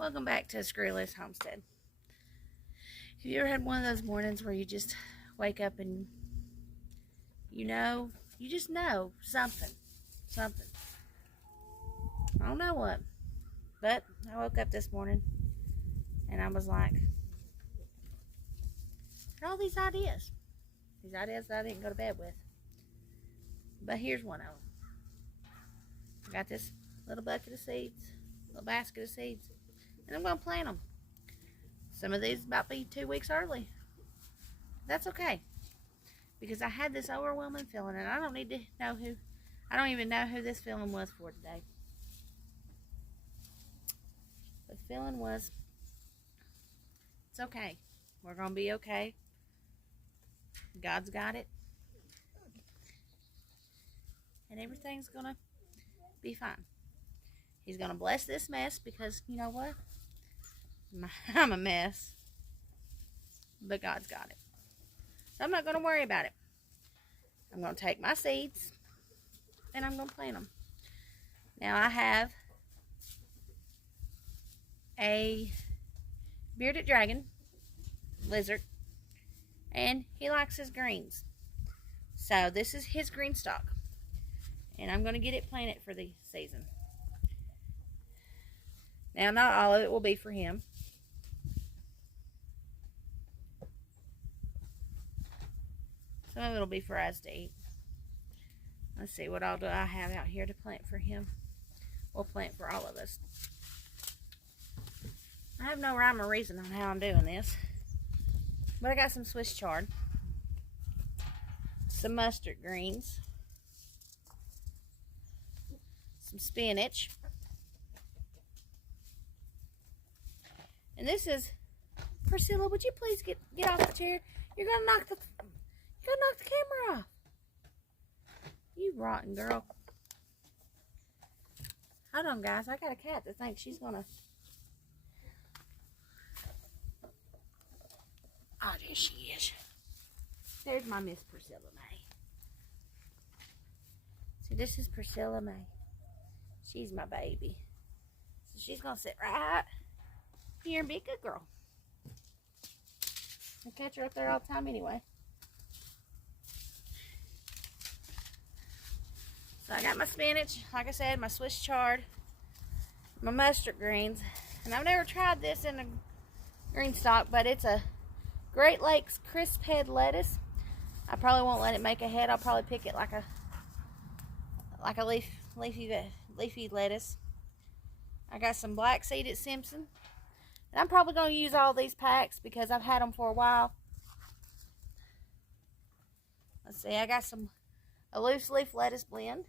Welcome back to Screwless Homestead. Have you ever had one of those mornings where you just wake up and you just know something. I don't know what, but I woke up this morning and I was like, all these ideas that I didn't go to bed with. But here's one of them. I got this little bucket of seeds, little basket of seeds, and I'm going to plant them. Some of these about be 2 weeks early. That's okay, because I had this overwhelming feeling, and I don't even know who this feeling was for today. But the feeling was, it's okay. We're going to be okay. God's got it. And everything's going to be fine. He's going to bless this mess because, you know what? I'm a mess. But God's got it. So I'm not going to worry about it. I'm going to take my seeds and I'm going to plant them. Now I have a bearded dragon lizard, and he likes his greens. So this is his greenstalk, and I'm going to get it planted for the season. Now, not all of it will be for him. Some of it will be for us to eat. Let's see, what all do I have out here to plant for him? We'll plant for all of us. I have no rhyme or reason on how I'm doing this. But I got some Swiss chard, some mustard greens, some spinach, and this is Priscilla. Would you please get off the chair? You're gonna knock the camera off. You rotten girl. Hold on, guys. I got a cat that thinks she's gonna. Oh, there she is. There's my Miss Priscilla May. See, this is Priscilla May. She's my baby. So she's going to sit right here and be a good girl. I catch her up there all the time anyway. So I got my spinach, like I said, my Swiss chard, my mustard greens. And I've never tried this in a green stock, but it's a Great Lakes crisp head lettuce. I probably won't let it make a head. I'll probably pick it like a leafy lettuce. I got some black seeded Simpson. And I'm probably going to use all these packs because I've had them for a while. Let's see, I got a loose leaf lettuce blend.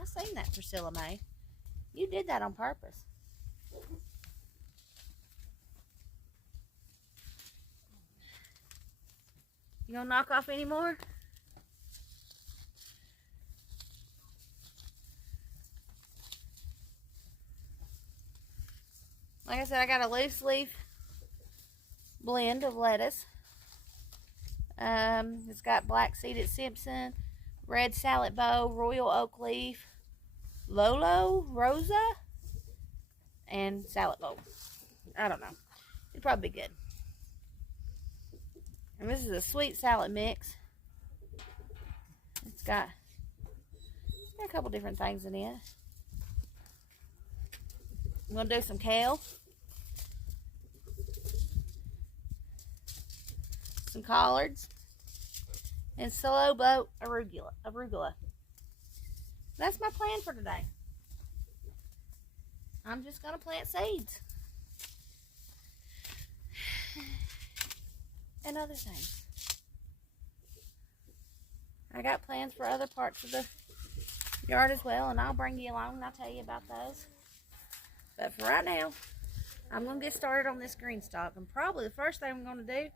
I've seen that, Priscilla May. You did that on purpose. You gonna knock off any more? Like I said, I got a loose leaf blend of lettuce. It's got black seeded Simpson, red salad bow, royal oak leaf, Lolo, Rosa, and salad bowl. I don't know. It'd probably be good. And this is a sweet salad mix. It's got a couple different things in it. I'm going to do some kale, some collards, and slow boat arugula. That's my plan for today. I'm just going to plant seeds and other things. I got plans for other parts of the yard as well, and I'll bring you along and I'll tell you about those. But for right now, I'm going to get started on this green stock, and probably the first thing I'm going to do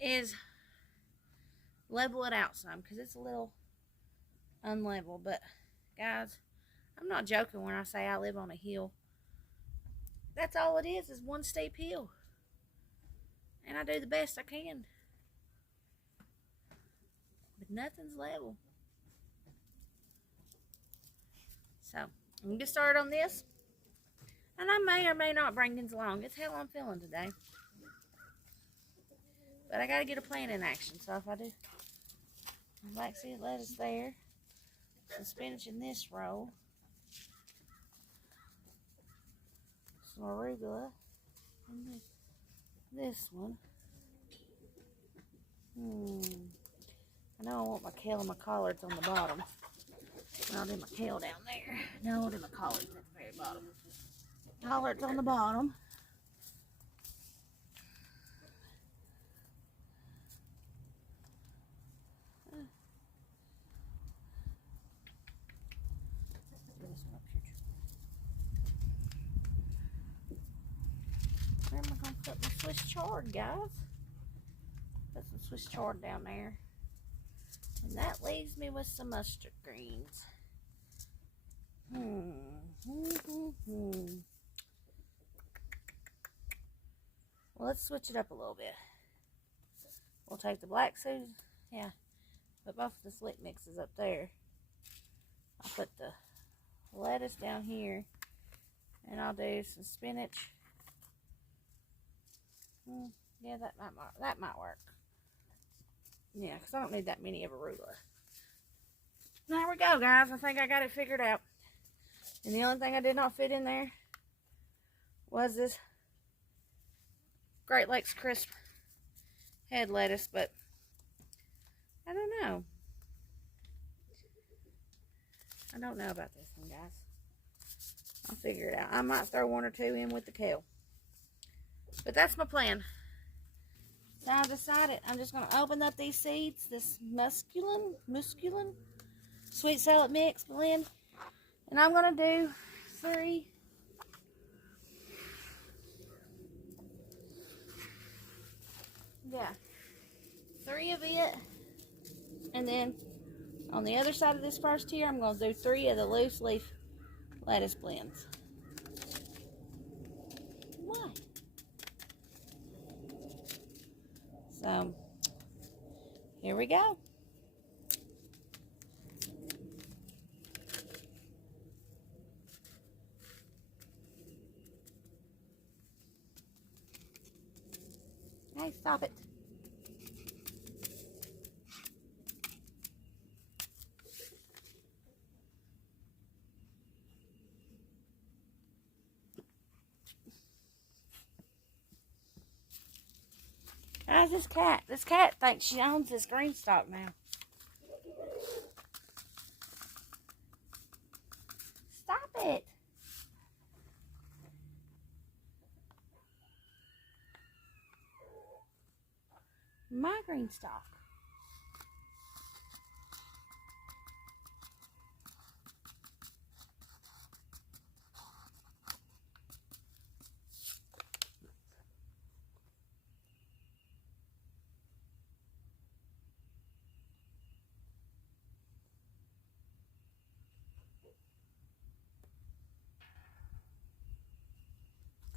is level it out some because it's a little unlevel. But guys, I'm not joking when I say I live on a hill. That's all it is one steep hill. And I do the best I can. But nothing's level. So, I'm going to get started on this. And I may or may not bring things along. It's how I'm feeling today. But I got to get a plan in action. So if I do black seed lettuce there, some spinach in this row, some arugula in this one. I know I want my kale and my collards on the bottom. I'll do my kale down there. No, I'll do my collards at the very bottom. Collards on the bottom. Where am I going to put my Swiss chard, guys? Put some Swiss chard down there. And that leaves me with some mustard greens. Well, let's switch it up a little bit. We'll take the black seed. Yeah, put both the slick mixes up there. I'll put the lettuce down here. And I'll do some spinach. Yeah, that might work. Yeah, because I don't need that many of arugula. There we go, guys. I think I got it figured out. And the only thing I did not fit in there was this Great Lakes Crisp head lettuce, but I don't know. I don't know about this one, guys. I'll figure it out. I might throw one or two in with the kale. But that's my plan. So I decided I'm just going to open up these seeds, this musculin sweet salad mix blend, and I'm going to do 3. Yeah, 3 of it, and then on the other side of this first tier, I'm going to do 3 of the loose leaf lettuce blends. Why? So, here we go. Hey, stop it. Guys, this cat thinks she owns this greenstalk now. Stop it. My greenstalk.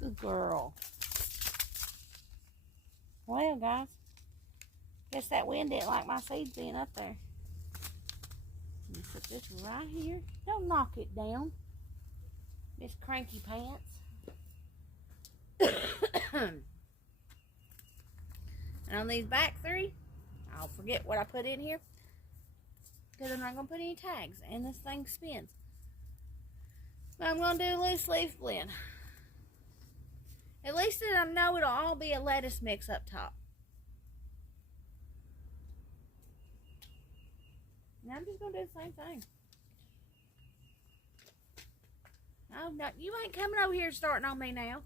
Good girl. Well, guys, guess that wind didn't like my seeds being up there. Let me put this right here. Don't knock it down, Miss Cranky Pants. And on these back 3, I'll forget what I put in here because I'm not going to put any tags, and this thing spins. But I'm going to do a loose leaf blend. At least I know it'll all be a lettuce mix up top. Now I'm just going to do the same thing. Oh, no, you ain't coming over here starting on me now.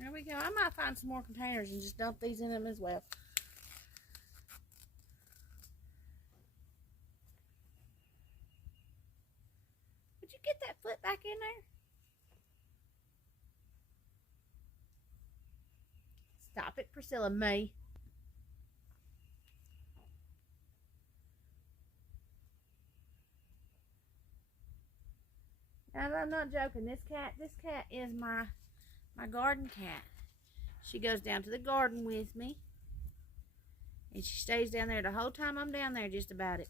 There we go. I might find some more containers and just dump these in them as well. Would you get that foot back in there? Stop it, Priscilla May. And I'm not joking. This cat is my garden cat. She goes down to the garden with me. And she stays down there the whole time I'm down there, just about it.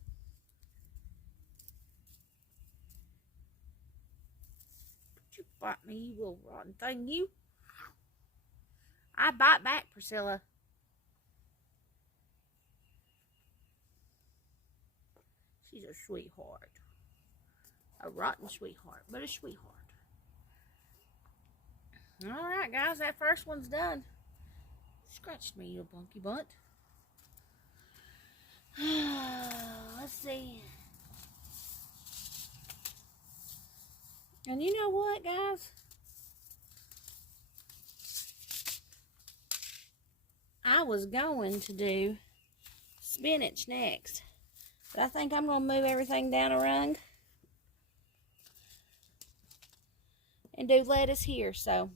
Don't you bite me, you little rotten thing, you. I bite back, Priscilla. She's a sweetheart. A rotten sweetheart, but a sweetheart. Alright, guys, that first one's done. Scratched me, you bunky butt. Let's see. And you know what, guys? I was going to do spinach next, but I think I'm going to move everything down a rung and do lettuce here. So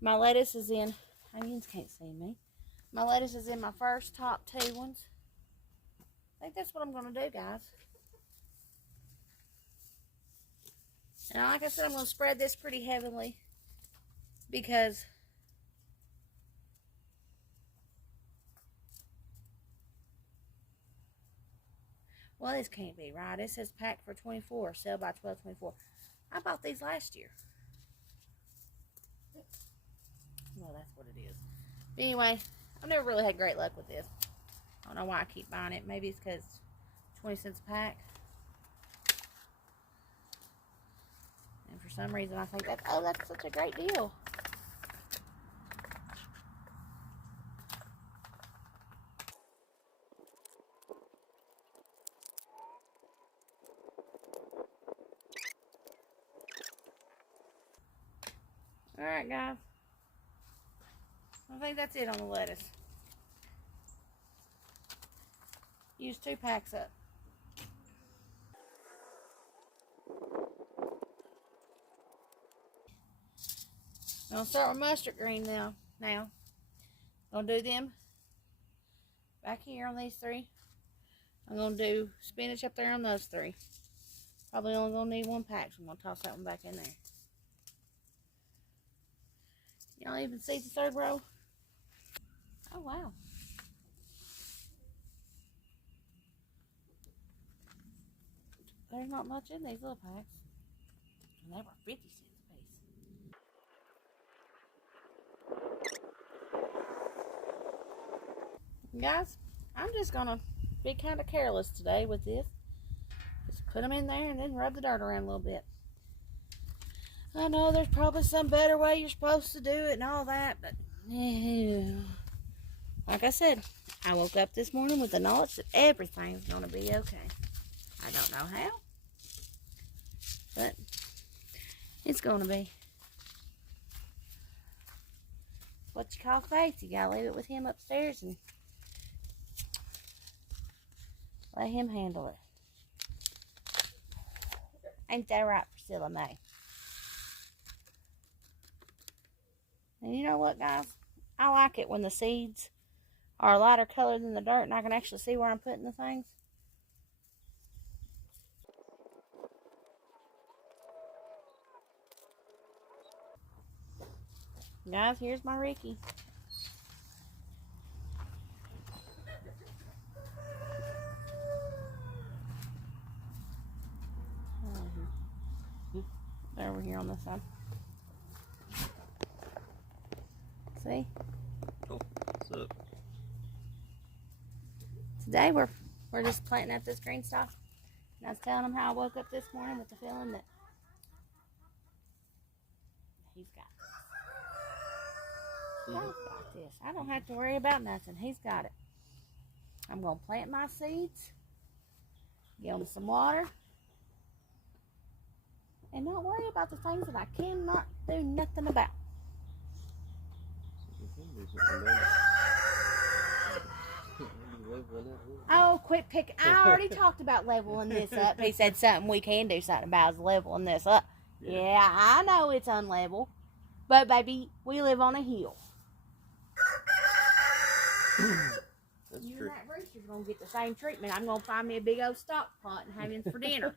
my lettuce is in, you can't see me. My lettuce is in my first top 2 ones. I think that's what I'm going to do, guys. And like I said, I'm going to spread this pretty heavily because well, this can't be right. It says pack for 24, sell by 12/24. I bought these last year. Well, that's what it is. Anyway, I've never really had great luck with this. I don't know why I keep buying it. Maybe it's because it's 20 cents a pack. And for some reason I think that, oh, that's such a great deal. Alright, guys. I think that's it on the lettuce. Use 2 packs up. I'm going to start with mustard green now. I'm going to do them back here on these 3. I'm going to do spinach up there on those 3. Probably only going to need 1 pack, so I'm going to toss that one back in there. Y'all even see the 3rd row? Oh, wow. There's not much in these little packs. And they were 50 cents a piece. Guys, I'm just going to be kind of careless today with this. Just put them in there and then rub the dirt around a little bit. I know there's probably some better way you're supposed to do it and all that, but like I said, I woke up this morning with the knowledge that everything's going to be okay. I don't know how, but it's going to be. What you call faith. You got to leave it with him upstairs and let him handle it. Ain't that right, Priscilla May? And you know what, guys? I like it when the seeds are a lighter color than the dirt and I can actually see where I'm putting the things. Guys, here's my Ricky. They're over here on this side. See? Cool. What's up? Today we're just planting up this greenstalk. And I was telling them how I woke up this morning with the feeling that he's got this. I've got this. I don't have to worry about nothing. He's got it. I'm going to plant my seeds, give them some water, and not worry about the things that I cannot do nothing about. Oh, quit picking. I already talked about leveling this up. He said something we can do something about is leveling this up. Yeah, I know it's unlevel, but baby, we live on a hill. That's you true. and that rooster's going to get the same treatment. I'm going to find me a big old stock pot and have him for dinner.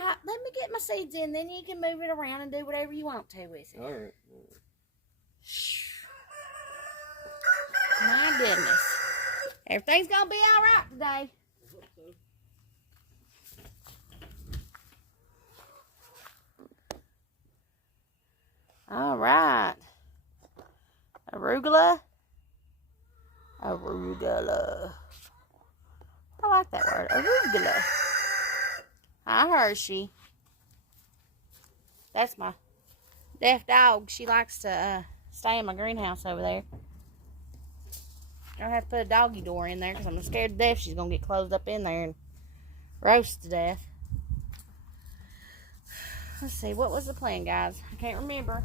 Let me get my seeds in, then you can move it around and do whatever you want to with it. All right. My goodness. Everything's going to be all right today. All right. Arugula. Arugula. I like that word. Arugula. Hi, Hershey. That's my deaf dog. She likes to stay in my greenhouse over there. I have to put a doggy door in there because I'm scared to death she's going to get closed up in there and roast to death. Let's see. What was the plan, guys? I can't remember.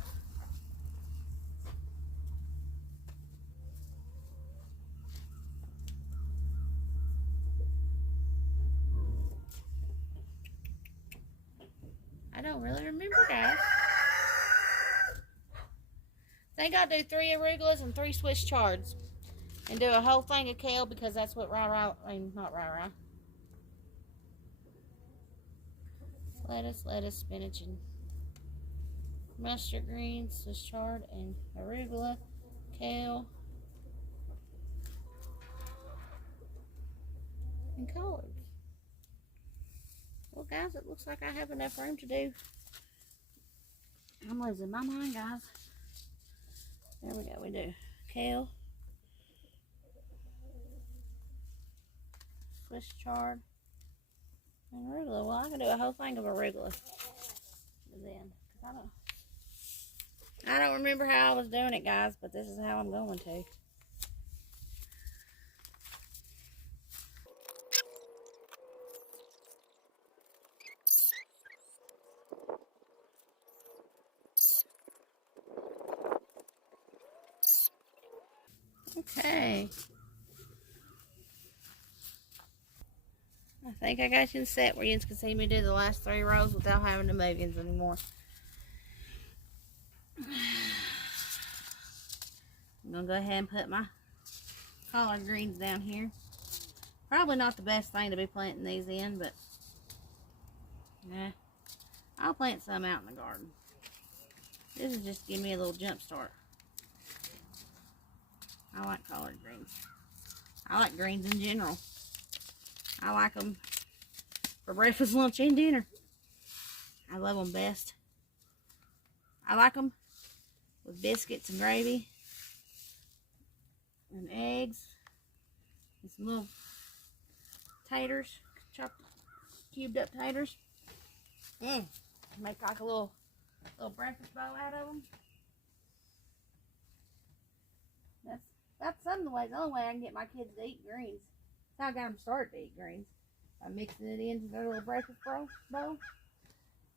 I don't really remember, guys. I think I'll do 3 arugulas and 3 Swiss chards. And do a whole thing of kale because that's what not lettuce, spinach, and mustard greens, Swiss chard, and arugula, kale, and collards. Well, guys, it looks like I have enough room to do. I'm losing my mind, guys. There we go. We do kale, Swiss chard, and arugula. Well, I can do a whole thing of arugula then. I don't remember how I was doing it, guys, but this is how I'm going to. Okay. I think I got you set where you can see me do the last 3 rows without having to move anymore. I'm going to go ahead and put my collard greens down here. Probably not the best thing to be planting these in, but yeah, I'll plant some out in the garden. This is just to give me a little jump start. I like collard greens. I like greens in general. I like them for breakfast, lunch, and dinner. I love them best. I like them with biscuits and gravy and eggs and some little taters, chopped, cubed up taters. Make like a little breakfast bowl out of them. That's some of the ways. The only way I can get my kids to eat greens. That's how I got them started to eat greens. By mixing it into their little breakfast bowl.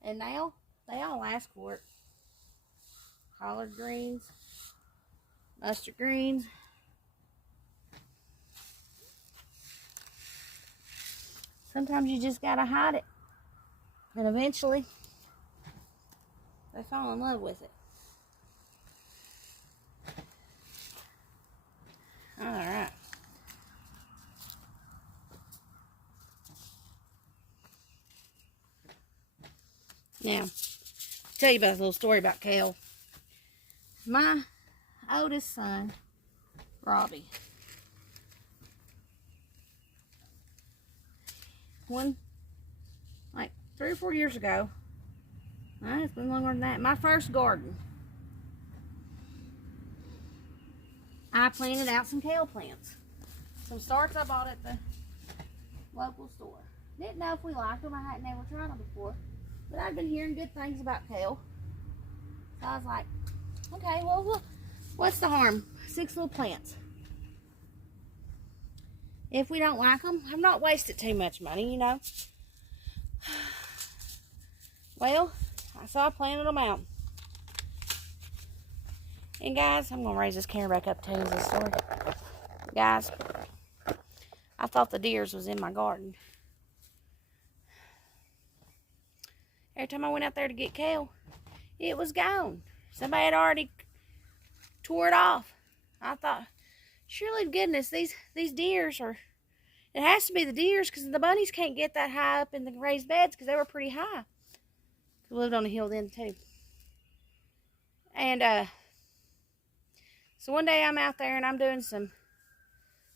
And now they all ask for it. Collard greens, mustard greens. Sometimes you just gotta hide it. And eventually they fall in love with it. Alright. Now, I'll tell you about a little story about kale. My oldest son, Robbie, like 3 or 4 years ago, it's been longer than that, my first garden, I planted out some kale plants. Some starts I bought at the local store. Didn't know if we liked them. I hadn't ever tried them before. But I'd been hearing good things about kale. So I was like, okay, well, what's the harm? 6 little plants. If we don't like them, I'm not wasting too much money, you know. Well, so I planted them out. And guys, I'm going to raise this camera back up to tell you this story. Guys, I thought the deers was in my garden. Every time I went out there to get kale, it was gone. Somebody had already tore it off. I thought, surely to goodness, these deers are, it has to be the deers because the bunnies can't get that high up in the raised beds because they were pretty high. We lived on a hill then too. And so one day I'm out there and I'm doing some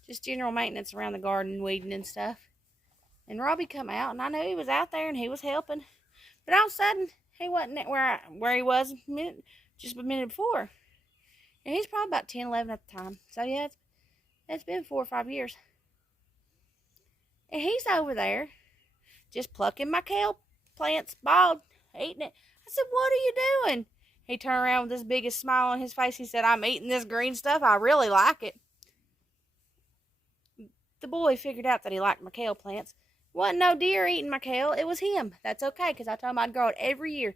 just general maintenance around the garden, weeding and stuff. And Robbie come out, and I knew he was out there and he was helping. But all of a sudden, he wasn't where he was just a minute before. And he's probably about 10, 11 at the time. So yeah, it's been 4 or 5 years. And he's over there just plucking my kale plants bald, eating it. I said, what are you doing? He turned around with this biggest smile on his face. He said, I'm eating this green stuff. I really like it. The boy figured out that he liked my kale plants. Wasn't no deer eating my kale. It was him. That's okay, because I told him I'd grow it every year.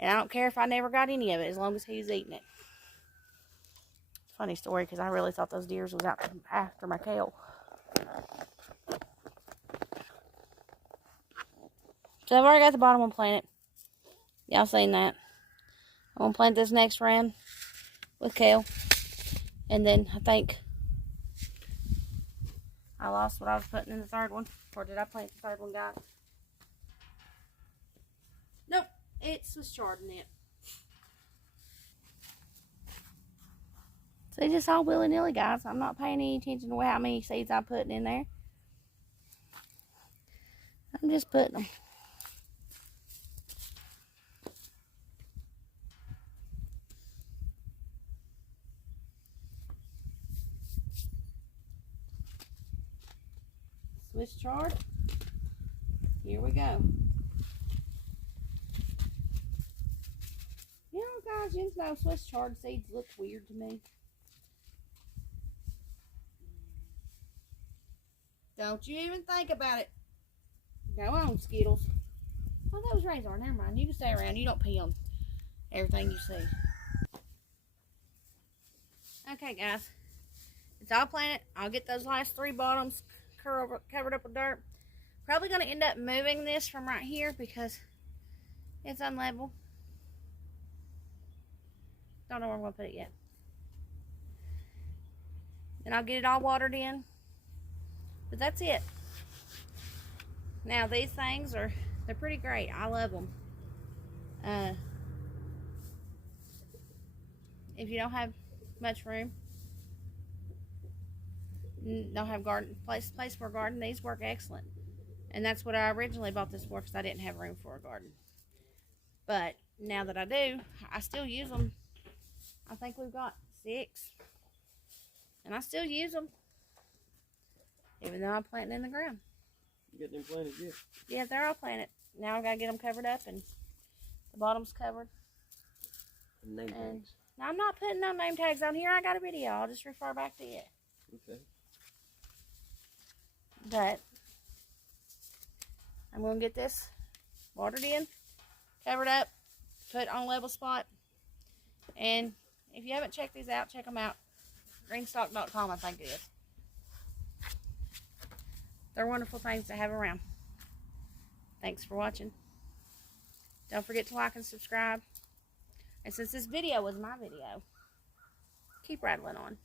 And I don't care if I never got any of it, as long as he's eating it. Funny story, because I really thought those deers was out after my kale. So I've already got the bottom one planted. Y'all seen that. I'm going to plant this next round with kale. And then I think I lost what I was putting in the third one. Or did I plant the third one, guys? Nope. It's Swiss chard in it. See, just all willy-nilly, guys. I'm not paying any attention to how many seeds I'm putting in there. I'm just putting them. Swiss chard. Here we go. You know, guys, you know Swiss chard seeds look weird to me. Don't you even think about it. Go on, Skittles. Oh, those rays are. Never mind. You can stay around. You don't pee on everything you see. Okay, guys. It's all planted. I'll get those last 3 bottoms covered up with dirt. Probably going to end up moving this from right here because it's unlevel. Don't know where I'm going to put it yet. Then I'll get it all watered in. But that's it. Now these things they're pretty great. I love them. If you don't have much room, don't have place for a garden, these work excellent. And that's what I originally bought this for, because I didn't have room for a garden. But now that I do, I still use them. I think we've got 6. And I still use them. Even though I'm planting in the ground. You got them planted yet? Yeah, they're all planted. Now I've got to get them covered up and the bottom's covered. And name tags. Now I'm not putting no name tags on here. I got a video. I'll just refer back to it. Okay. But I'm going to get this watered in, covered up, put on a level spot. And if you haven't checked these out, check them out. Greenstalk.com, I think it is. They're wonderful things to have around. Thanks for watching. Don't forget to like and subscribe. And since this video was my video, keep rattling on.